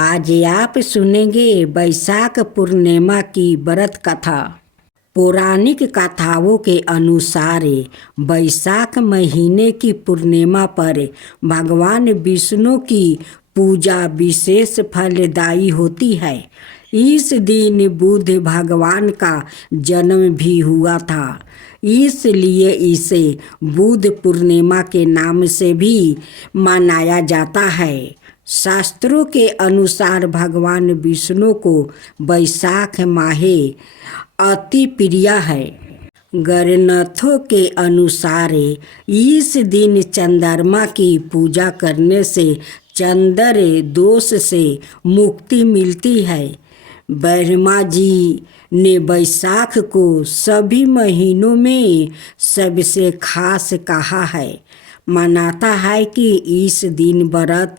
आज आप सुनेंगे बैसाख पूर्णिमा की व्रत कथा। पौराणिक कथाओं के अनुसार बैसाख महीने की पूर्णिमा पर भगवान विष्णु की पूजा विशेष फलदायी होती है। इस दिन बुध भगवान का जन्म भी हुआ था, इसलिए इसे बुध पूर्णिमा के नाम से भी मनाया जाता है। शास्त्रों के अनुसार भगवान विष्णु को बैसाख माह अति प्रिय है। ग्रंथों के अनुसार इस दिन चंद्रमा की पूजा करने से चंद्र दोष से मुक्ति मिलती है। ब्रह्मा जी ने बैसाख को सभी महीनों में सबसे खास कहा है। मानता है कि इस दिन व्रत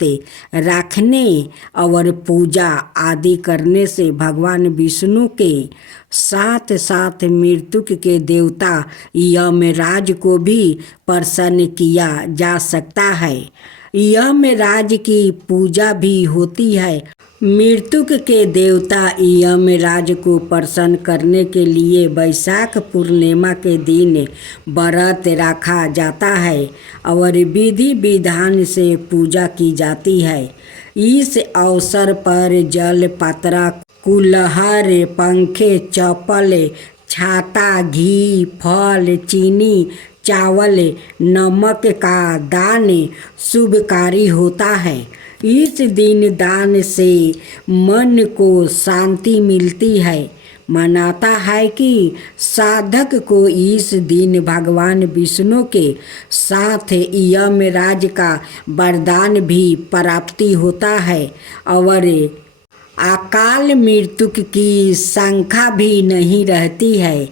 रखने और पूजा आदि करने से भगवान विष्णु के साथ साथ मृत्यु के देवता यमराज को भी प्रसन्न किया जा सकता है। यमराज की पूजा भी होती है। मृत्यु के देवता यमराज को प्रसन्न करने के लिए बैसाख पूर्णिमा के दिन व्रत रखा जाता है और विधि विधान से पूजा की जाती है। इस अवसर पर जल पत्र, कुल्हड़, पंखे, चप्पल, छाता, घी, फल, चीनी, चावल, नमक का दान शुभकारी होता है। इस दिन दान से मन को शांति मिलती है। मानता है कि साधक को इस दिन भगवान विष्णु के साथ यमराज का वरदान भी प्राप्ति होता है और अकाल मृत्यु की शंका भी नहीं रहती है।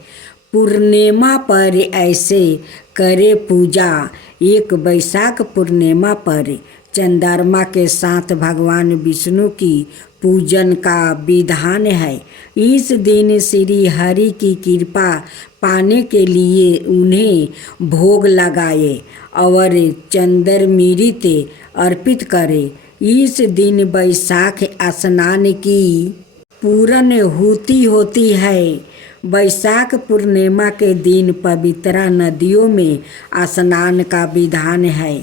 पूर्णिमा पर ऐसे करे पूजा। एक बैसाख पूर्णिमा पर चंद्रमा के साथ भगवान विष्णु की पूजन का विधान है। इस दिन श्री हरि की कृपा पाने के लिए उन्हें भोग लगाए और चंद्रमृत अर्पित करे। इस दिन बैसाख स्नान की पूर्ण होती है। बैसाख पूर्णिमा के दिन पवित्र नदियों में स्नान का विधान है।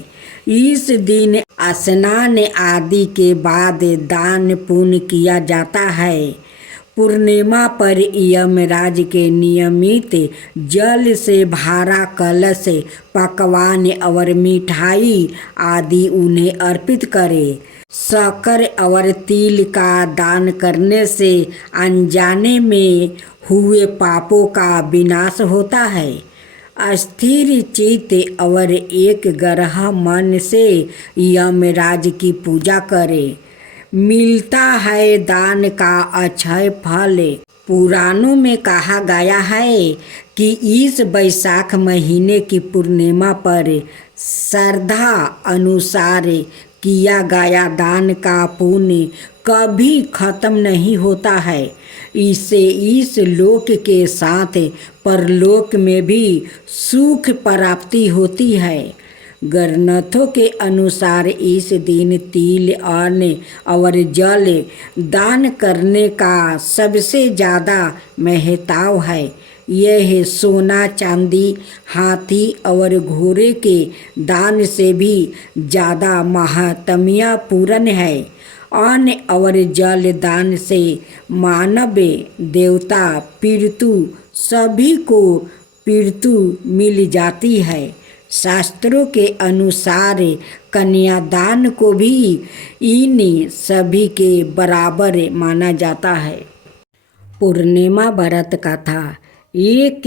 इस दिन स्नान आदि के बाद दान पुण्य किया जाता है। पूर्णिमा पर यमराज के नियमित जल से भरा कलश, पकवान और मिठाई आदि उन्हें अर्पित करें। शक्कर और तिल का दान करने से अनजाने में हुए पापों का विनाश होता है। स्थिर चित्त और एक ग्रह मन से यमराज की पूजा करें। मिलता है दान का अक्षय फल। पुराणों में कहा गया है कि इस बैसाख महीने की पूर्णिमा पर श्रद्धा अनुसार किया गया दान का पुण्य कभी खत्म नहीं होता है। इससे इस लोक के साथ परलोक में भी सुख प्राप्ति होती है। ग्रंथों के अनुसार इस दिन तिल, अन्न और जल दान करने का सबसे ज़्यादा महत्व है। यह सोना, चांदी, हाथी और घोड़े के दान से भी ज़्यादा महात्म्यपूर्ण है। अन्न और जल दान से मानव, देवता, पितृ सभी को पितृ मिल जाती है। शास्त्रों के अनुसार कन्यादान को भी इन सभी के बराबर माना जाता है। पूर्णिमा व्रत कथा। एक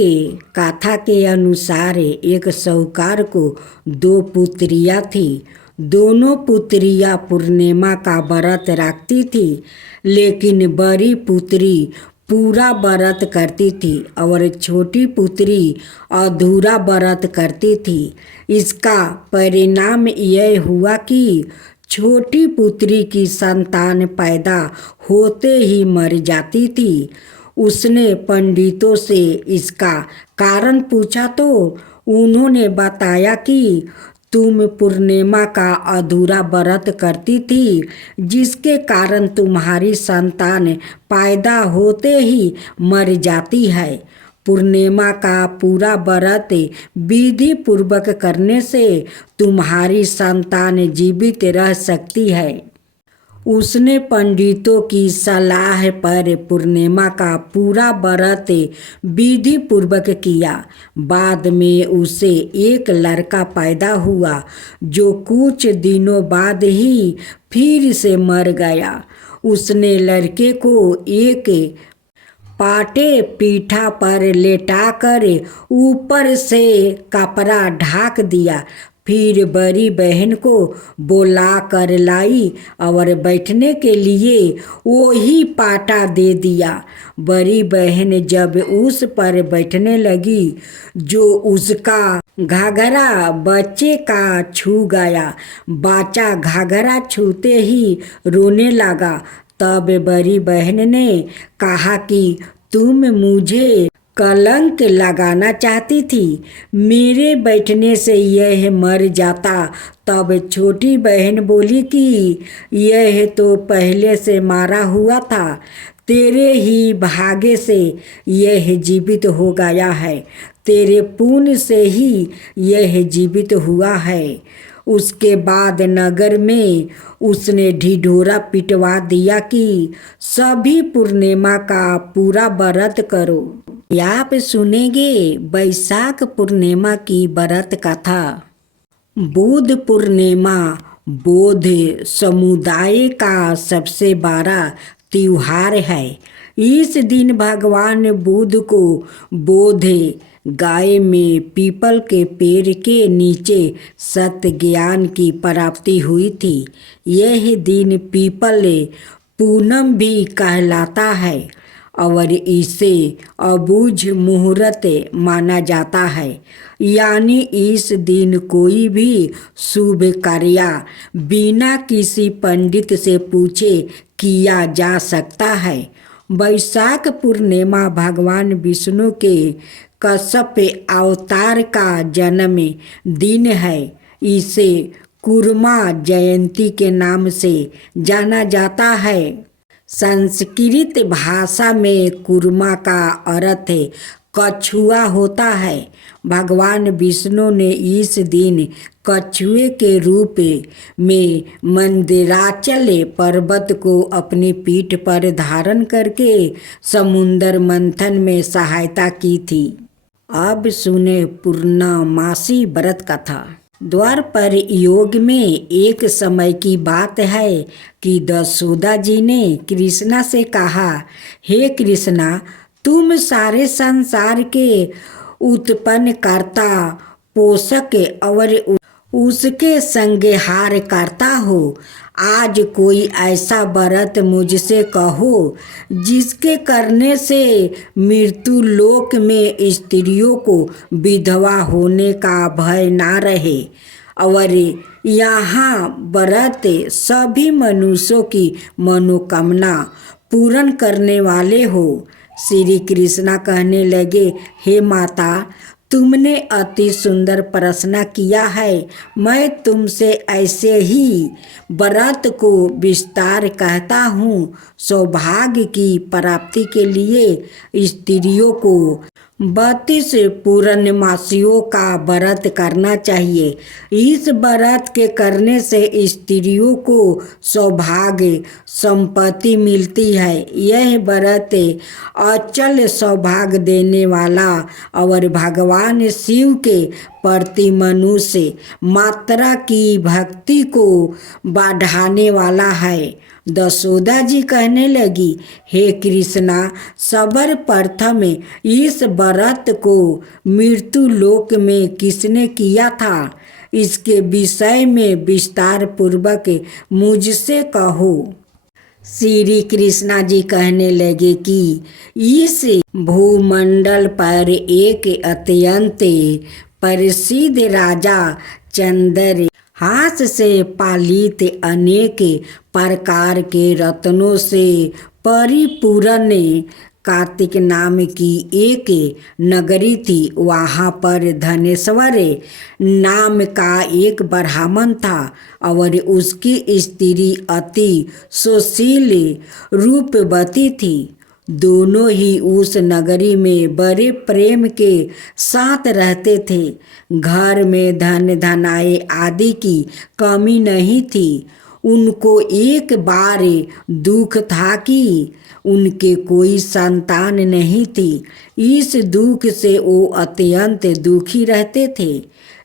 कथा के अनुसार एक साहूकार को 2 पुत्रियां थी। दोनों पुत्रियां पूर्णिमा का व्रत रखती थी, लेकिन बड़ी पुत्री पूरा व्रत करती थी और छोटी पुत्री अधूरा व्रत करती थी। इसका परिणाम यह हुआ कि छोटी पुत्री की संतान पैदा होते ही मर जाती थी। उसने पंडितों से इसका कारण पूछा तो उन्होंने बताया कि तुम पूर्णिमा का अधूरा व्रत करती थी, जिसके कारण तुम्हारी संतान पैदा होते ही मर जाती है। पूर्णिमा का पूरा व्रत विधि पूर्वक करने से तुम्हारी संतान जीवित रह सकती है। उसने पंडितों की सलाह पर पूर्णिमा का पूरा व्रत विधि पूर्वक किया। बाद में उसे एक लड़का पैदा हुआ, जो कुछ दिनों बाद ही फिर से मर गया। उसने लड़के को एक पाटे पीठा पर लेटाकर ऊपर से कपड़ा ढाक दिया। फिर बड़ी बहन को बुला कर लाई और बैठने के लिए वही पाटा दे दिया। बड़ी बहन जब उस पर बैठने लगी, जो उसका घाघरा बच्चे का छू गया। बच्चा घाघरा छूते ही रोने लगा। तब बड़ी बहन ने कहा कि तुम मुझे कलंक लगाना चाहती थी, मेरे बैठने से यह मर जाता। तब छोटी बहन बोली कि यह तो पहले से मारा हुआ था, तेरे ही भाग्य से यह जीवित हो गया है, तेरे पुण्य से ही यह जीवित हुआ है। उसके बाद नगर में उसने ढिढोरा पिटवा दिया कि सभी पूर्णिमा का पूरा व्रत करो। आप सुनेंगे वैशाख पूर्णिमा की व्रत कथा। बुद्ध पूर्णिमा बौद्ध समुदाय का सबसे बड़ा त्योहार है। इस दिन भगवान बुद्ध को बोध गाय में पीपल के पेड़ के नीचे सत्य ज्ञान की प्राप्ति हुई थी। यह दिन पीपल पूनम भी कहलाता है और इसे अबूझ मुहूर्त माना जाता है, यानी इस दिन कोई भी शुभ कार्य बिना किसी पंडित से पूछे किया जा सकता है। वैशाख पूर्णिमा भगवान विष्णु के कश्यप अवतार का जन्म दिन है। इसे कुर्मा जयंती के नाम से जाना जाता है। संस्कृत भाषा में कुर्मा का अर्थ कछुआ होता है। भगवान विष्णु ने इस दिन कछुए के रूप में मंदिराचल पर्वत को अपनी पीठ पर धारण करके समुद्र मंथन में सहायता की थी। अब सुने पूर्णमासी व्रत कथा। द्वापर युग में एक समय की बात है कि यशोदा जी ने कृष्णा से कहा, हे कृष्णा, तुम सारे संसार के उत्पन्न करता, पोषक और उसके संहार करता हो। आज कोई ऐसा व्रत मुझसे कहो जिसके करने से मृत्यु लोक में स्त्रियों को विधवा होने का भय ना रहे और यहाँ व्रत सभी मनुष्यों की मनोकामना पूर्ण करने वाले हो। श्री कृष्णा कहने लगे, हे माता, तुमने अति सुंदर प्रश्न किया है। मैं तुमसे ऐसे ही व्रत को विस्तार कहता हूँ। सौभाग्य की प्राप्ति के लिए स्त्रियों को 32 पूर्णमासियों का व्रत करना चाहिए। इस व्रत के करने से स्त्रियों को सौभाग्य संपत्ति मिलती है। यह व्रत अचल सौभाग्य देने वाला और भगवान शिव के प्रति मनुष्य मात्रा की भक्ति को बढ़ाने वाला है। यशोदा जी कहने लगी, हे कृष्णा, सर्वप्रथम इस व्रत को मृत्यु लोक में किसने किया था, इसके विषय में विस्तार पूर्वक मुझसे कहो। श्री कृष्णा जी कहने लगे कि इस भूमंडल पर एक अत्यंत प्रसिद्ध राजा चंद्र हाथ से पालित अनेक प्रकार के रत्नों से परिपूर्ण कार्तिक नाम की एक नगरी थी। वहाँ पर धनेश्वर नाम का एक ब्राह्मण था और उसकी स्त्री अति सुशील रूपवती थी। दोनों ही उस नगरी में बड़े प्रेम के साथ रहते थे। घर में धन धनाए आदि की कमी नहीं थी। उनको एक बार दुख था कि उनके कोई संतान नहीं थी। इस दुख से वो अत्यंत दुखी रहते थे।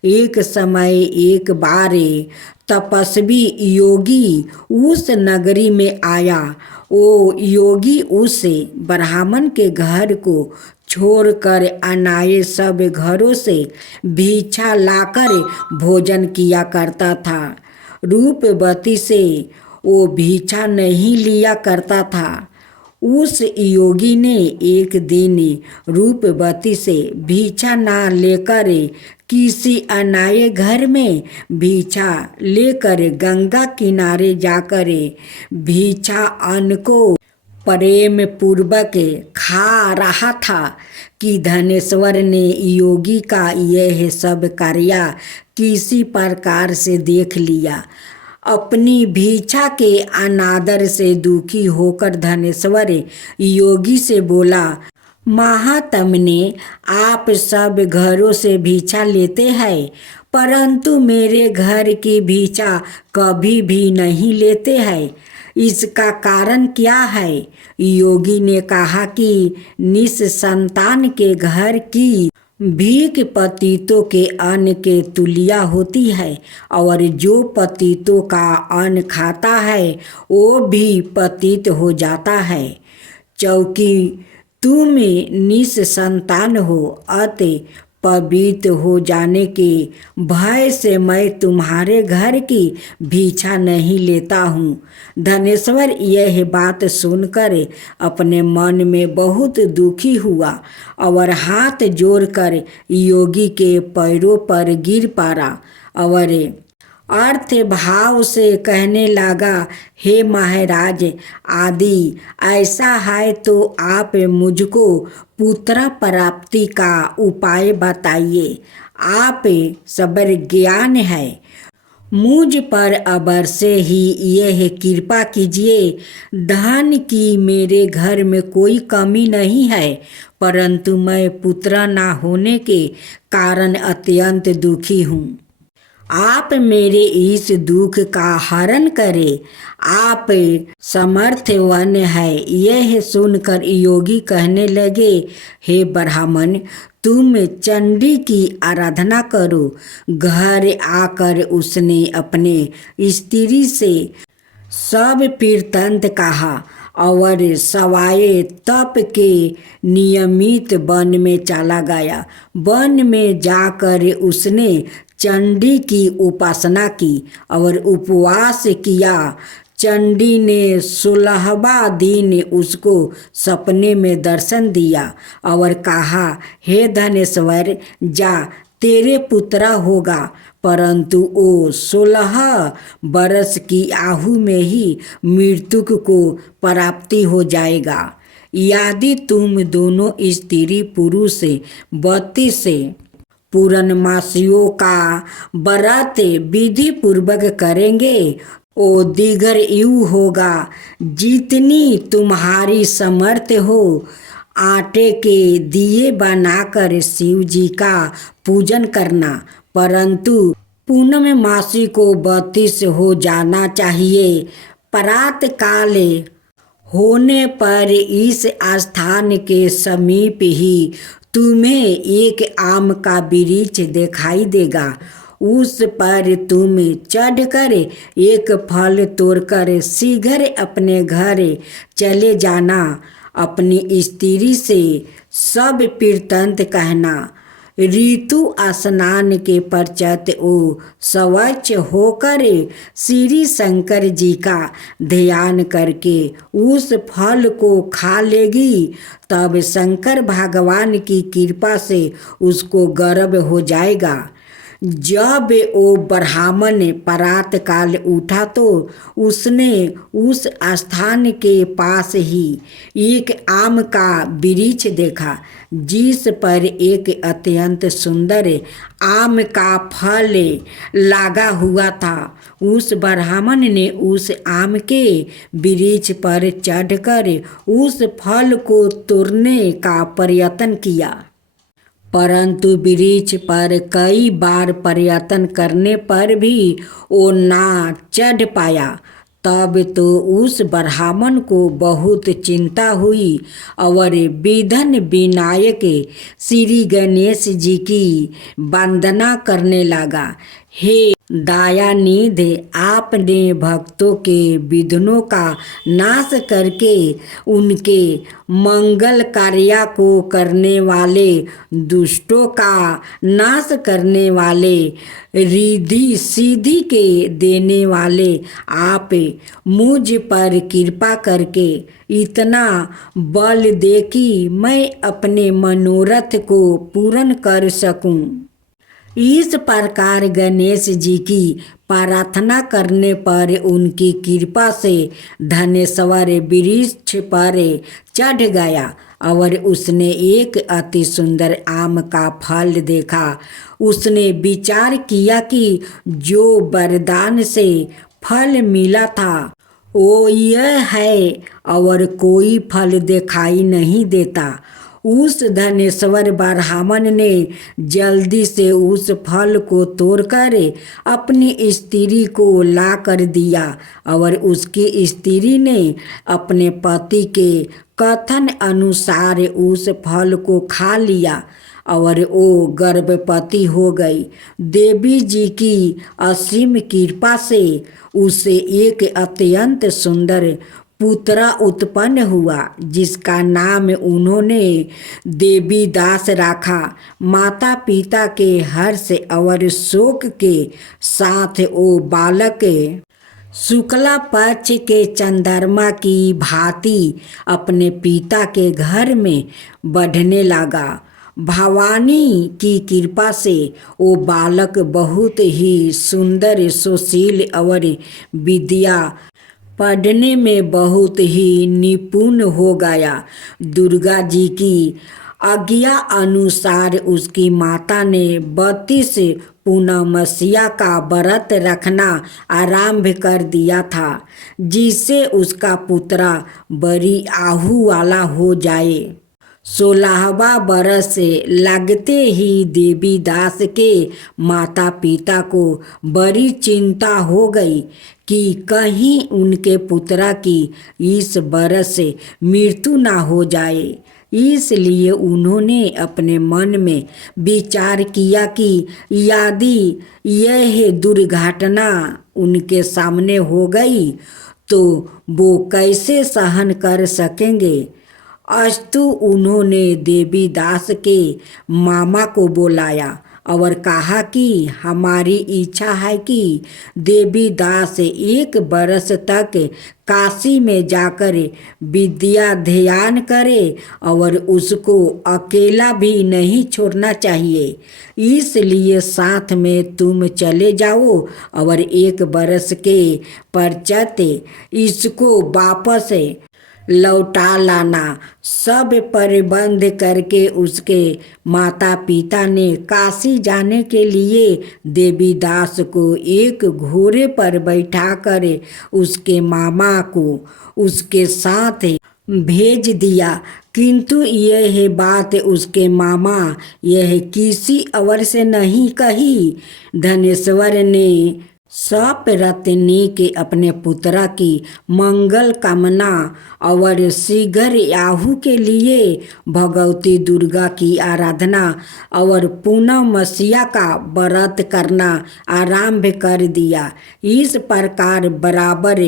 एक समय एक बार तपस्वी योगी उस नगरी में आया। वो योगी उस ब्राह्मण के घर को छोड़कर अनाए सब घरों से भिक्षा लाकर भोजन किया करता था। रूपवती से वो भिक्षा नहीं लिया करता था। उस योगी ने एक दिन रूपवती से भिक्षा ना लेकर किसी अनाए घर में भिक्षा लेकर गंगा किनारे जाकर भिक्षा अन्न को प्रेम पूर्वक खा रहा था कि धनेश्वर ने योगी का यह सब कार्य किसी प्रकार से देख लिया। अपनी भिक्षा के अनादर से दुखी होकर धनेश्वर योगी से बोला, महात्मने, आप सब घरों से भिक्षा लेते हैं, परंतु मेरे घर की भिक्षा कभी भी नहीं लेते हैं। इसका कारण क्या है? योगी ने कहा कि निसंतान के घर की भीख पतितों के अन्न के तुल्य होती है और जो पतितों का अन्न खाता है वो भी पतित हो जाता है। चूँकि तुम निसंतान हो, अतः पवित्र हो जाने के भय से मैं तुम्हारे घर की भिक्षा नहीं लेता हूँ। धनेश्वर यह बात सुनकर अपने मन में बहुत दुखी हुआ और हाथ जोड़कर योगी के पैरों पर गिर पड़ा और अर्थ भाव से कहने लगा, हे महाराज आदि, ऐसा है तो आप मुझको पुत्र प्राप्ति का उपाय बताइए। आप सबर ज्ञान है, मुझ पर अबर से ही यह कृपा कीजिए। धन की मेरे घर में कोई कमी नहीं है, परंतु मैं पुत्र ना होने के कारण अत्यंत दुखी हूँ। आप मेरे इस दुख का हरण करें, आप समर्थवान है। यह सुनकर योगी कहने लगे, हे ब्राह्मण, तुम चंडी की आराधना करो। घर आकर उसने अपने स्त्री से सब वृत्तांत कहा और सवाए तप के नियमित वन में चला गया। वन में जाकर उसने चंडी की उपासना की और उपवास किया। चंडी ने 16वां दिन उसको सपने में दर्शन दिया और कहा, हे धनेश्वर, जा, तेरे पुत्र होगा, परंतु वो 16 बरस की आयु में ही मृत्यु को प्राप्ति हो जाएगा। यदि तुम दोनों स्त्री पुरुष 32 पूर्णमासियों का व्रत विधि पूर्वक करेंगे, ओ दीर्घ आयु होगा। जितनी तुम्हारी समर्थ हो, आटे के दिए बनाकर शिव जी का पूजन करना, परंतु पूनम मासी को 32 हो जाना चाहिए। प्रातः काल होने पर इस स्थान के समीप ही तुम्हें एक आम का वृक्ष दिखाई देगा। उस पर तुम चढ़कर एक फल तोड़कर शीघ्र अपने घर चले जाना। अपनी स्त्री से सब वृत्तांत कहना। ऋतु स्नान के पश्चात वो स्वच्छ होकर श्री शंकर जी का ध्यान करके उस फल को खा लेगी। तब शंकर भगवान की कृपा से उसको गर्भ हो जाएगा। जब वो ब्राह्मण प्रातः काल उठा तो उसने उस स्थान के पास ही एक आम का वृक्ष देखा, जिस पर एक अत्यंत सुंदर आम का फल लगा हुआ था। उस ब्राह्मण ने उस आम के वृक्ष पर चढ़कर उस फल को तोड़ने का प्रयत्न किया, परंतु वृक्ष पर कई बार प्रयत्न करने पर भी वो ना चढ़ पाया। तब तो उस ब्राह्मण को बहुत चिंता हुई और विघ्न विनायक श्री गणेश जी की वंदना करने लगा। हे दयानिधि, आपने भक्तों के विघ्नों का नाश करके उनके मंगल कार्य को करने वाले, दुष्टों का नाश करने वाले, रिद्धि सिद्धि के देने वाले, आप मुझ पर कृपा करके इतना बल दे कि मैं अपने मनोरथ को पूर्ण कर सकूं। इस प्रकार गणेश जी की प्रार्थना करने पर उनकी कृपा से धनेश्वर वृक्ष पर चढ़ गया और उसने एक अति सुंदर आम का फल देखा। उसने विचार किया कि जो वरदान से फल मिला था वो यह है और कोई फल दिखाई नहीं देता। उस धनेश्वर ब्राह्मण ने जल्दी से उस फल को तोड़कर अपनी स्त्री को ला कर दिया और उसकी स्त्री ने अपने पति के कथन अनुसार उस फल को खा लिया और वो गर्भवती हो गई। देवी जी की असीम कृपा से उसे एक अत्यंत सुंदर पुत्र उत्पन्न हुआ, जिसका नाम उन्होंने देवीदास रखा। माता पिता के हर्ष और शोक के साथ वो बालक शुक्ला पक्ष के चंद्रमा की भांति अपने पिता के घर में बढ़ने लगा। भवानी की कृपा से वो बालक बहुत ही सुंदर, सुशील और विद्या पढ़ने में बहुत ही निपुण हो गया। दुर्गा जी की आज्ञा अनुसार उसकी माता ने 32 पूर्णमासिया का व्रत रखना आरंभ कर दिया था, जिससे उसका पुत्र बड़ी आहु वाला हो जाए। 16वां बरस लगते ही देवीदास के माता पिता को बड़ी चिंता हो गई कि कहीं उनके पुत्र की इस बरस मृत्यु ना हो जाए। इसलिए उन्होंने अपने मन में विचार किया कि यदि यह दुर्घटना उनके सामने हो गई तो वो कैसे सहन कर सकेंगे। अस्तु उन्होंने देवीदास के मामा को बुलाया और कहा कि हमारी इच्छा है कि देवीदास 1 बरस तक काशी में जाकर विद्या ध्यान करे और उसको अकेला भी नहीं छोड़ना चाहिए। इसलिए साथ में तुम चले जाओ और 1 बरस के पश्चात इसको वापस लौटा लाना। सब प्रबंध करके उसके माता पिता ने काशी जाने के लिए देवीदास को एक घोड़े पर बैठाकर उसके मामा को उसके साथ भेज दिया। किंतु यह बात उसके मामा यह किसी और से नहीं कही। धनेश्वर ने सप रत्नी के अपने पुत्र की मंगल कामना और शीघ्र आहु के लिए भगवती दुर्गा की आराधना और पूर्णमासिया का व्रत करना आरंभ कर दिया। इस प्रकार बराबर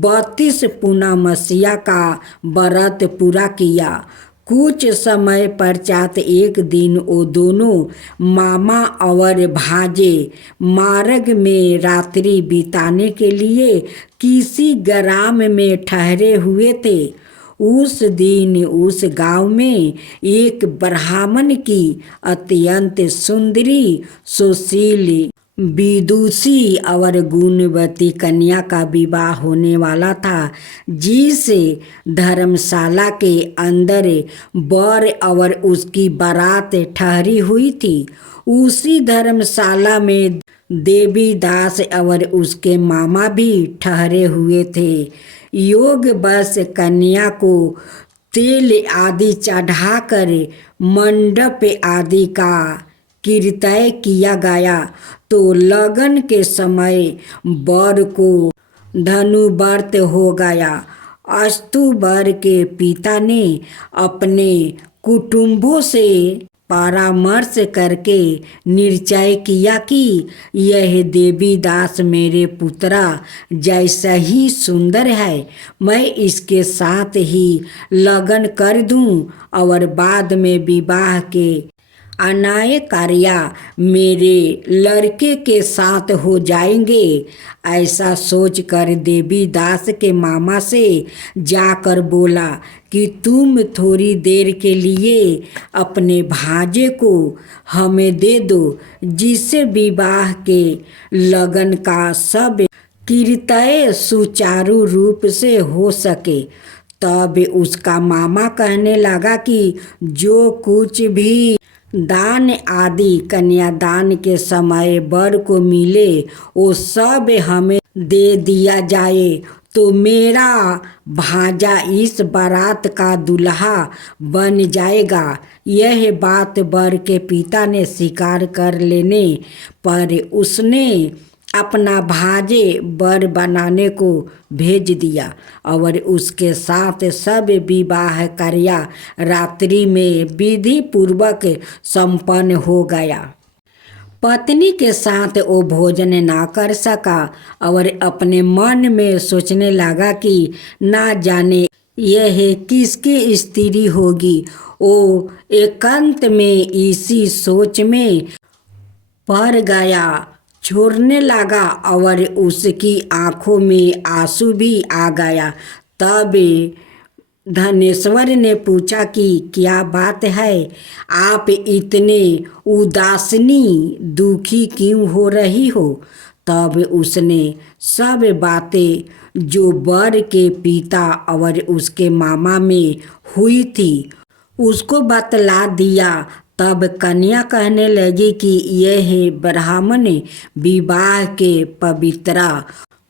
32 पूर्णमासिया का व्रत पूरा किया। कुछ समय पश्चात एक दिन वो दोनों मामा और भांजे मार्ग में रात्रि बिताने के लिए किसी ग्राम में ठहरे हुए थे। उस दिन उस गांव में एक ब्राह्मण की अत्यंत सुंदरी सुशील विदुषी और गुणवती कन्या का विवाह होने वाला था, जिस धर्मशाला के अंदर वर और उसकी बारात ठहरी हुई थी। उसी धर्मशाला में देवी दास और उसके मामा भी ठहरे हुए थे। योग बस कन्या को तेल आदि चढ़ाकर मंडप आदि का कीर्तन किया गया तो लगन के समय वर को धनुव्रत हो गया। अस्तु वर के पिता ने अपने कुटुंबों से परामर्श करके निश्चय किया कि यह देवी दास मेरे पुत्रा जैसा ही सुंदर है, मैं इसके साथ ही लगन कर दूं और बाद में विवाह के अनाय कार्य मेरे लड़के के साथ हो जाएंगे। ऐसा सोचकर देवी दास के मामा से जाकर बोला कि तुम थोड़ी देर के लिए अपने भांजे को हमें दे दो, जिससे विवाह के लगन का सब कीर्तन सुचारू रूप से हो सके। तब उसका मामा कहने लगा कि जो कुछ भी दान आदि कन्यादान के समय वर को मिले वो सब हमें दे दिया जाए, तो मेरा भांजा इस बारात का दूल्हा बन जाएगा। यह बात वर के पिता ने स्वीकार कर लेने पर उसने अपना भांजे वर बनाने को भेज दिया और उसके साथ सब विवाह कार्य रात्रि में विधि पूर्वक संपन्न हो गया। पत्नी के साथ वो भोजन ना कर सका और अपने मन में सोचने लगा कि ना जाने यह किसकी स्त्री होगी। वो एकांत में इसी सोच में पड़ गया, छोड़ने लगा और उसकी आंखों में आंसू भी आ गया। तब धनेश्वर ने पूछा कि क्या बात है, आप इतने उदासीनी दुखी क्यों हो रही हो। तब उसने सब बातें जो वर के पिता और उसके मामा में हुई थी उसको बतला दिया। तब कन्या कहने लगी कि यह ब्राह्मण विवाह के पवित्रा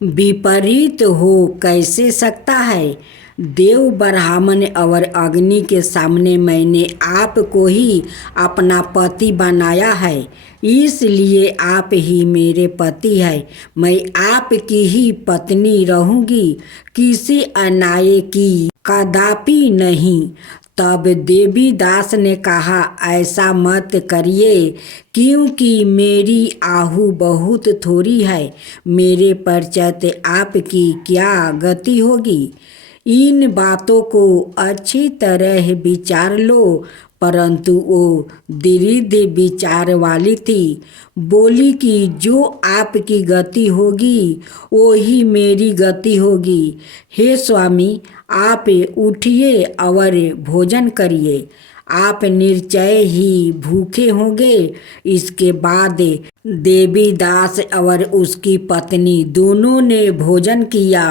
विपरीत हो कैसे सकता है। देव ब्राह्मण और अग्नि के सामने मैंने आपको ही अपना पति बनाया है, इसलिए आप ही मेरे पति है। मैं आपकी ही पत्नी रहूंगी, किसी अन्याय की कदापि नहीं। तब देवी दास ने कहा, ऐसा मत करिए, क्योंकि मेरी आहु बहुत थोड़ी है। मेरे पश्चात आपकी क्या गति होगी। इन बातों को अच्छी तरह विचार लो। परंतु वो दृढ़ विचार वाली थी, बोली कि जो आपकी गति होगी वो ही मेरी गति होगी। हे स्वामी, आप उठिए और भोजन करिए, आप निश्चय ही भूखे होंगे। इसके बाद देवी दास और उसकी पत्नी दोनों ने भोजन किया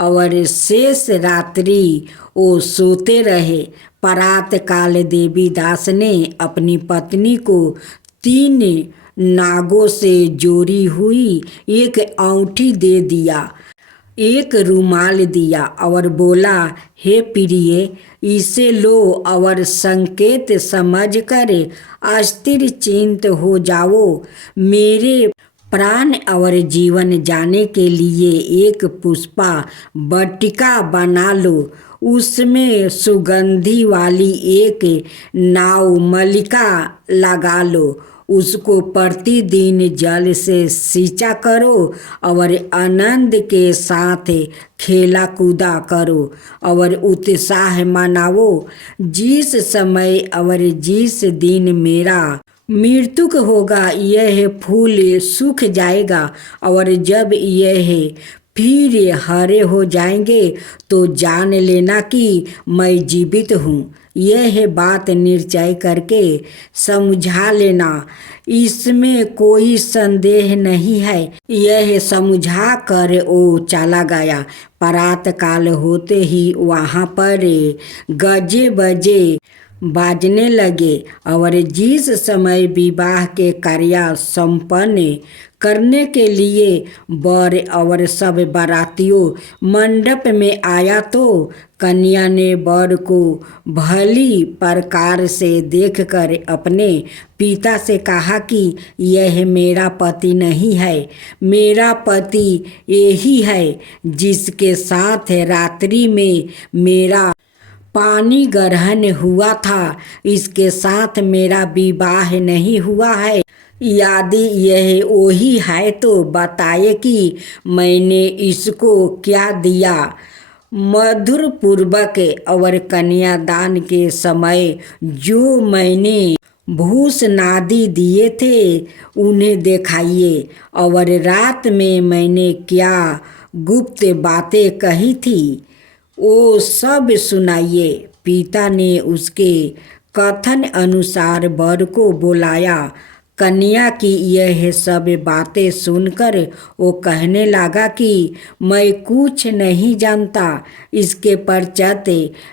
और शेष रात्रि वो सोते रहे। प्रात काल देवी दास ने अपनी पत्नी को 3 नागों से जोड़ी हुई एक अंगूठी दे दिया, एक रुमाल दिया और बोला, हे प्रिय, इसे लो और संकेत समझकर अस्थिर चिंत हो जाओ। मेरे प्राण और जीवन जाने के लिए एक पुष्पा बटिका बना लो। उसमें सुगंधि वाली एक नावमलिका लगा लो। उसको प्रतिदिन जल से सींचा करो और आनंद के साथ खेला कूदा करो और उत्साह मनाओ। जिस समय और जिस दिन मेरा मृत्यु होगा यह फूल सूख जाएगा और जब यह फिर हरे हो जाएंगे तो जान लेना कि मैं जीवित हूँ। यह बात निश्चय करके समझा लेना, इसमें कोई संदेह नहीं है। यह समझा कर वो चला गया। प्रातः काल होते ही वहाँ पर गजे बजे बाजने लगे और जिस समय विवाह के कार्य संपन्न करने के लिए वर और सब बारातियों मंडप में आया तो कन्या ने वर को भली प्रकार से देखकर अपने पिता से कहा कि यह मेरा पति नहीं है, मेरा पति यही है जिसके साथ रात्रि में मेरा पानी ग्रहण हुआ था। इसके साथ मेरा विवाह नहीं हुआ है। यदि यह वही है तो बताए कि मैंने इसको क्या दिया। मधुर पूर्वक और कन्यादान के समय जो मैंने भूषणादि दिए थे उन्हें दिखाइए, और रात में मैंने क्या गुप्त बातें कही थी वो सब सुनाइए। पिता ने उसके कथन अनुसार वर को बुलाया। कन्या की यह सब बातें सुनकर वो कहने लगा कि मैं कुछ नहीं जानता। इसके पश्चात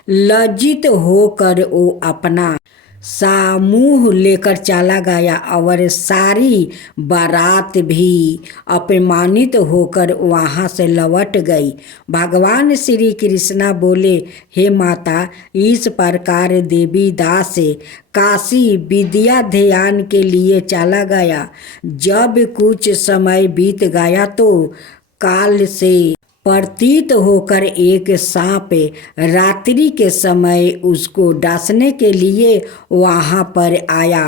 लज्जित होकर वो अपना समूह लेकर चला गया और सारी बारात भी अपमानित होकर वहाँ से लौट गई। भगवान श्री कृष्णा बोले, हे माता, इस प्रकार देवीदास काशी विद्या ध्यान के लिए चला गया। जब कुछ समय बीत गया तो काल से प्रतीत होकर एक सांप रात्रि के समय उसको डांसने के लिए वहाँ पर आया।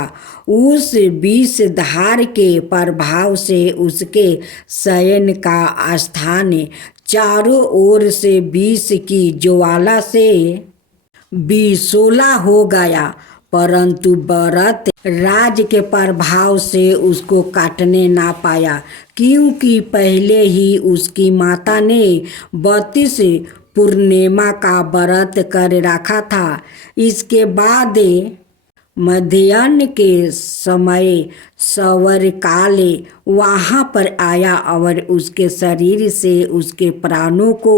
उस विषधार के प्रभाव से उसके शयन का स्थान चारों ओर से विष की ज्वाला से विशोला हो गया, परंतु भरत राज के प्रभाव से उसको काटने ना पाया, क्योंकि पहले ही उसकी माता ने 32 पूर्णिमा का व्रत कर रखा था। इसके बाद मध्याह्न के समय सवर काल वहाँ पर आया और उसके शरीर से उसके प्राणों को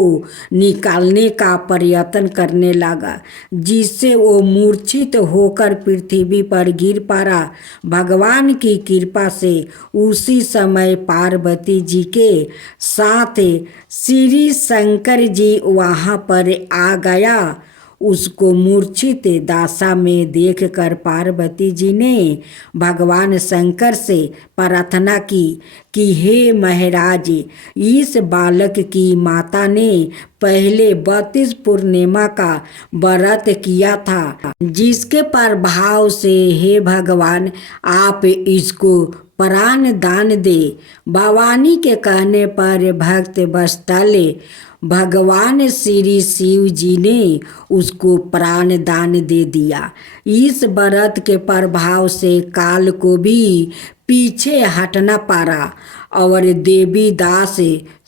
निकालने का प्रयत्न करने लगा, जिससे वो मूर्छित होकर पृथ्वी पर गिर पड़ा। भगवान की कृपा से उसी समय पार्वती जी के साथ श्री शंकर जी वहाँ पर आ गया। उसको मूर्छित दशा में देखकर पार्वती जी ने भगवान शंकर से प्रार्थना की कि हे महाराज, इस बालक की माता ने पहले 32 पूर्णिमा का व्रत किया था, जिसके प्रभाव से हे भगवान आप इसको प्राण दान दे। भवानी के कहने पर भक्त वत्सल भगवान श्री शिव जी ने उसको प्राण दान दे दिया। इस व्रत के प्रभाव से काल को भी पीछे हटना पड़ा और देवीदास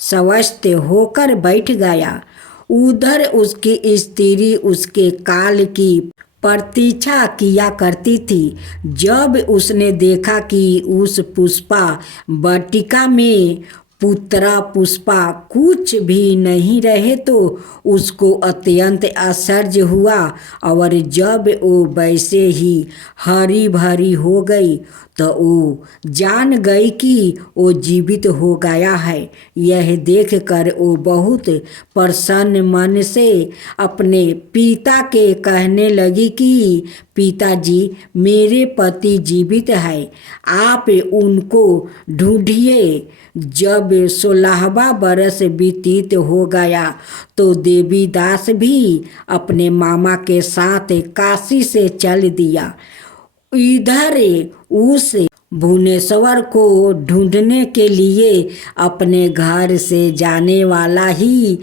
स्वस्थ होकर बैठ गया। उधर उसकी स्त्री उसके काल की प्रतीक्षा किया करती थी। जब उसने देखा कि उस पुष्पा वाटिका में पुत्रा पुष्पा कुछ भी नहीं रहे तो उसको अत्यंत आश्चर्य हुआ, और जब वो वैसे ही हरी भरी हो गई तो वो जान गई कि वो जीवित हो गया है। यह देखकर वो बहुत प्रसन्न मन से अपने पिता के कहने लगी कि पिताजी, मेरे पति जीवित है, आप उनको ढूंढिए। जब 16वां बरस व्यतीत हो गया तो देवीदास भी अपने मामा के साथ काशी से चल दिया। इधर उस भुवनेश्वर को ढूंढने के लिए अपने घर से जाने वाला ही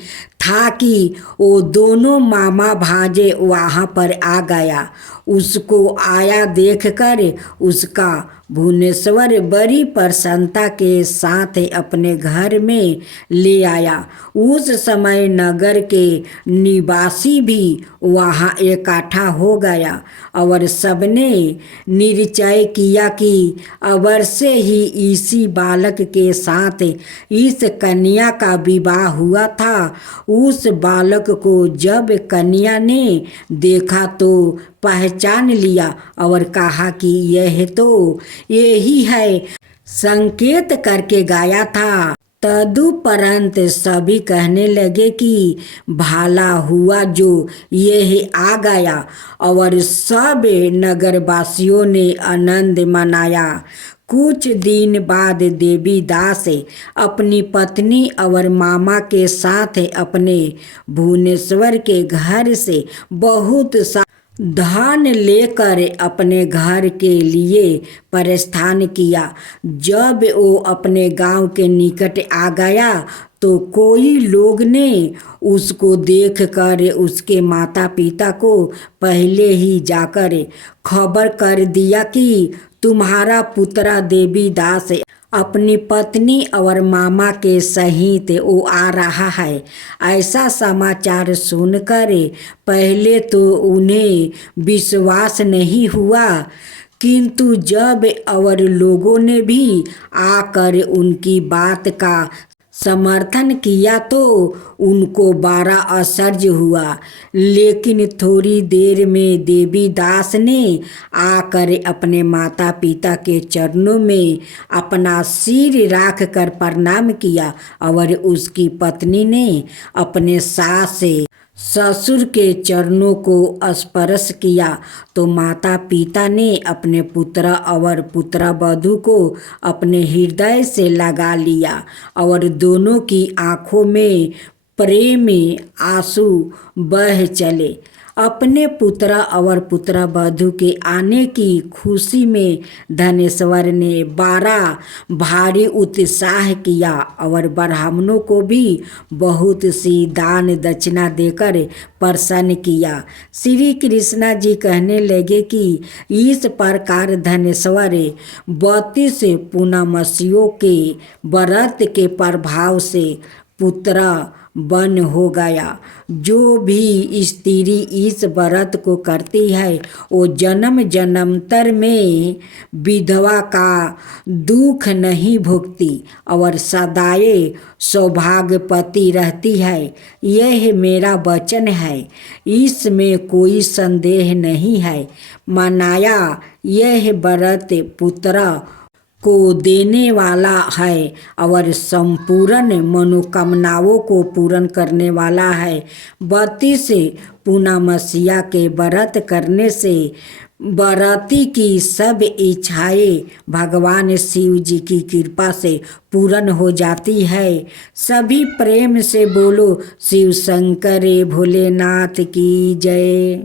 था कि वो दोनों मामा भांजे वहाँ पर आ गया। उसको आया देखकर उसका भुवनेश्वर बड़ी प्रसन्नता के साथ अपने घर में ले आया। उस समय नगर के निवासी भी वहाँ इकट्ठा हो गया और सबने निश्चय किया कि अवश्य ही इसी बालक के साथ इस कन्या का विवाह हुआ था। उस बालक को जब कन्या ने देखा तो पहचान लिया और कहा कि यह तो यही है, संकेत करके गाया था। तदुपरांत सभी कहने लगे कि भला हुआ जो यह आ गया, और सब नगरवासियों ने आनंद मनाया। कुछ दिन बाद देवी दास अपनी पत्नी और मामा के साथ अपने भुवनेश्वर के घर से बहुत सा धन लेकर अपने घर के लिए प्रस्थान किया। जब वो अपने गांव के निकट आ गया तो कोई लोग ने उसको देखकर उसके माता पिता को पहले ही जाकर खबर कर दिया कि तुम्हारा पुत्र देवीदास अपनी पत्नी और मामा के सहित वो आ रहा है। ऐसा समाचार सुनकर पहले तो उन्हें विश्वास नहीं हुआ, किंतु जब और लोगों ने भी आकर उनकी बात का समर्थन किया तो उनको बड़ा आश्चर्य हुआ। लेकिन थोड़ी देर में देवीदास ने आकर अपने माता पिता के चरणों में अपना सिर रख कर प्रणाम किया और उसकी पत्नी ने अपने सास ससुर के चरणों को स्पर्श किया तो माता पिता ने अपने पुत्र और पुत्रवधू को अपने हृदय से लगा लिया और दोनों की आंखों में प्रेम आंसू बह चले। अपने पुत्र और पुत्रवधू के आने की खुशी में धनेश्वर ने बड़ा भारी उत्साह किया और ब्राह्मणों को भी बहुत सी दान दक्षिणा देकर प्रसन्न किया। श्री कृष्णा जी कहने लगे कि इस प्रकार धनेश्वर 32 पूर्णमासियों के व्रत के प्रभाव से पुत्र बन हो गया। जो भी स्त्री इस व्रत को करती है वो जन्म जन्मांतर में विधवा का दुख नहीं भोगती और सदाए सौभाग्यवती रहती है। यह मेरा वचन है, इसमें कोई संदेह नहीं है। मनाया यह व्रत पुत्र को देने वाला है और संपूर्ण मनोकामनाओं को पूर्ण करने वाला है। 32 पूर्णमासिया के व्रत करने से व्रती की सब इच्छाएं भगवान शिव जी की कृपा से पूर्ण हो जाती है। सभी प्रेम से बोलो शिव शंकर भोलेनाथ की जय।